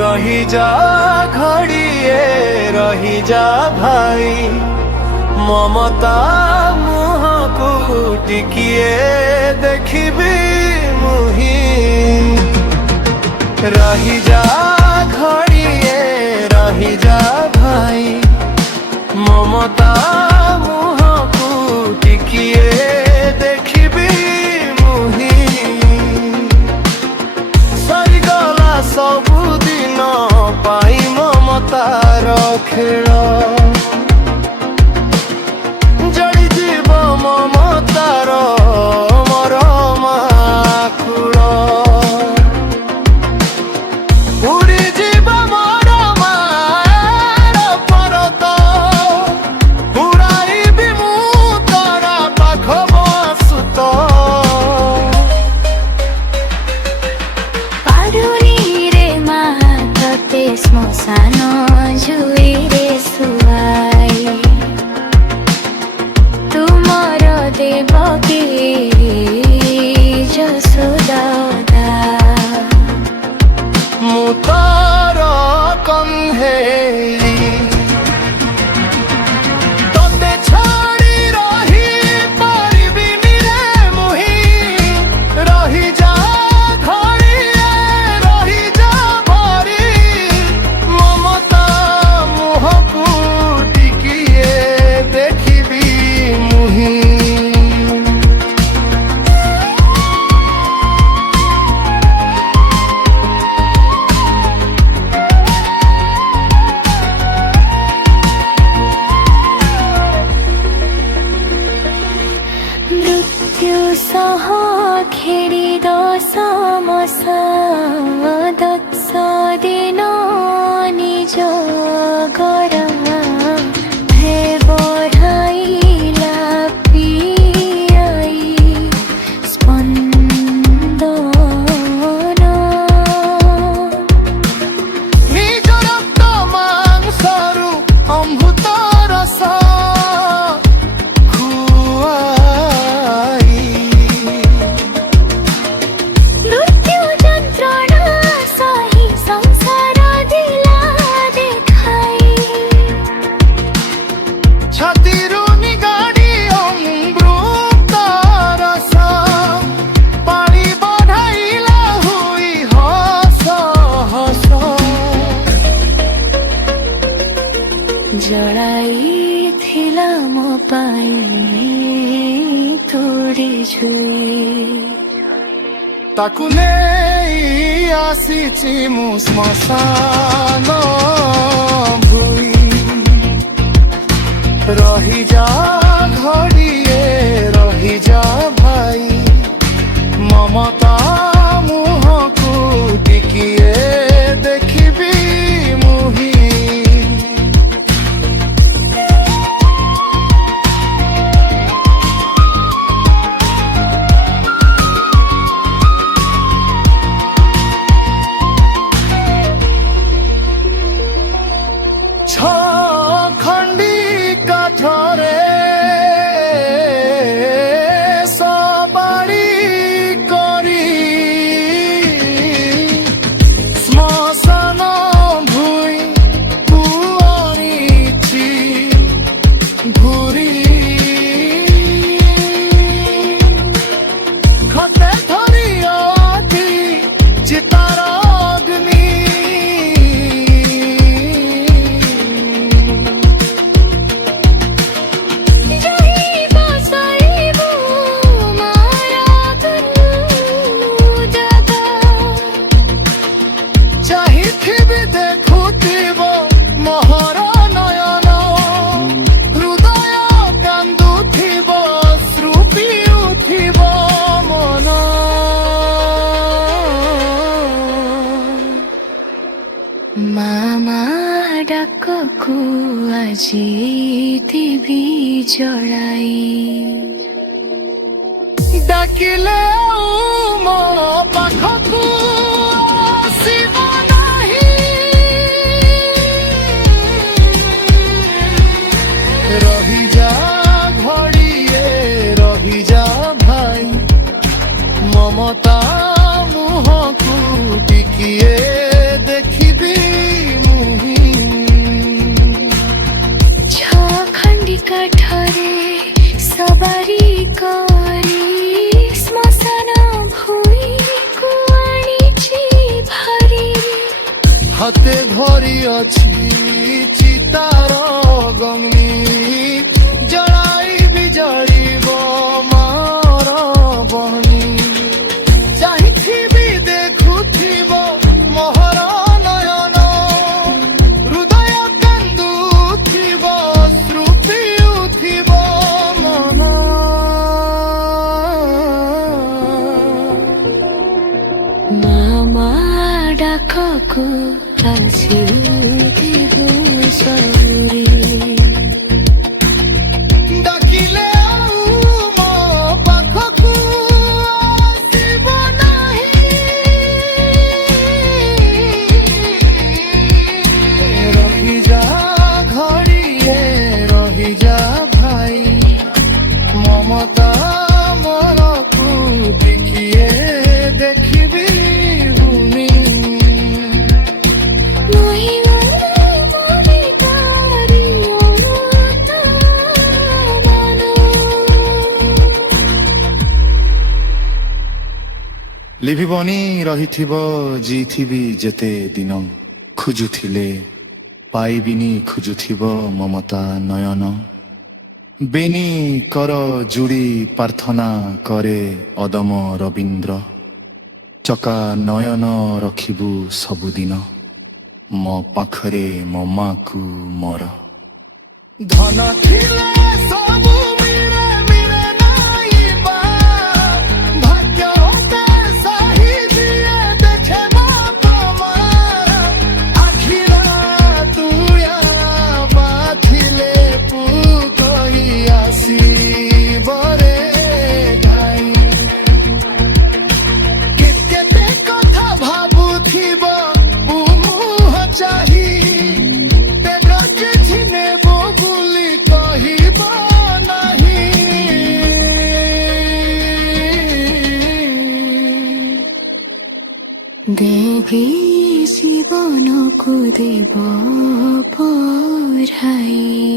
रही जा घड़िए रही जा भाई ममता मुह को टिकिए देखबी मुही रही जा घड़िए रही जा भाई ममता मुह को टिकिए देखबी मुही सरीगला सबुदिन पाई ममतार खेल जड़ी जीव ममतार मरमा कुल उड़ी जीव मरमार परत उड़ाइबी मु तोरा पाख बसुत श्मशान जुईरे सुआई तुमर देवकी यशोदा मु तार कन्हेरी तोते छाड़ी रही पारिबिनी रे मुही रही जा घड़िए रही जा भरी ममता मुहकु टिकिए देखबी मुही मृत्यु सह खेड़ी दशमस दत्स दिन निज गर हे बढ़ाइला पियाई स्पन्दन निज रक्त मांसरु अमृत रस खुआई मृत्यु যন্ত্রণা সহি সংসার দিলা দেখাই छातीरु निगाड़ी अमृत रस पानी बढ़ाइला हुई हस हस जड़ाइथिला मो पाई तोड़ी छुई ताकु नेई आसीची मु श्मशान भूई रही जा घड़िए रही जा भाई ममता मुह को टिकिए देखबी मुही खंडी काठरे सबाड़ी करी श्मशान भूई पुआरिछि घुरी खते धरियाती चितार अग्नि चाहिथिबि देखुथिब मोहर नयन हृदय कांदुथिब श्रु पिउथिब मन मामा डाककु आजी दिबी जड़ाई डाकिले मो पाखकु आसिब नाही रही जा घड़िए रही जा भाई ममता मुह को टिकिए देखबी କାଠରେ ସବାରି କରି ଶ୍ମଶାନ ଭୂଇଁକୁ ଆଣିଛି ଭାରି। হাতে ধরি অছি চিতার অগ্নি জড়াই বিজড়িব মার বহনি। চাহিথিবি দেখুথিব মোহর নয়ন হৃদয় কান্দুথিব অশ্রু পিউথিব মন। ମାମା ଡାକକୁ ଆସିବୁ ସରି। ডাকিলে ଆଉ ମୋ ପାଖକୁ ଆସିବ ନାହିଁ। ରହିଯା ଘଡ଼ିଏ ରହିଯା ଭାଇ ମମତା ମନକୁ ଟିକିଏ ଦେଖିବି ଭୂମି। লিভিবনি রহিথিব জিথিবি যেতে দিন খুজুথিলে পাইবিনি খুজুথিব মমতা নয়ন। বেনি কর জুড়ি প্রার্থনা করে অদম রবীন্দ্র চকা নয়ন রখিবু ସବୁଦିନ ମୋ ପାଖରେ ମୋ ମାକୁ ମୋର। ଧନ ଥିଲେ ସବୁ ମିଳେ ମିଳେ ନାଇବା ଭାଗ୍ୟ ହତେ ସାହି ଦିଏ ଦେଖେ ବାପା ଆଖିର ତୁୟା ବାଥିଲେ ପୁ କହି ଆସିବରେ ଗାଇ। କେତେ କଥା ଭାବୁଥିବ ମୁହଁ ଚାହି ତେଗ କିଛି ନେବ ବୋଲି କହିବ ନାହିଁ। ଦେବୀ ଜୀବନକୁ ଦେବ ପରାଇ।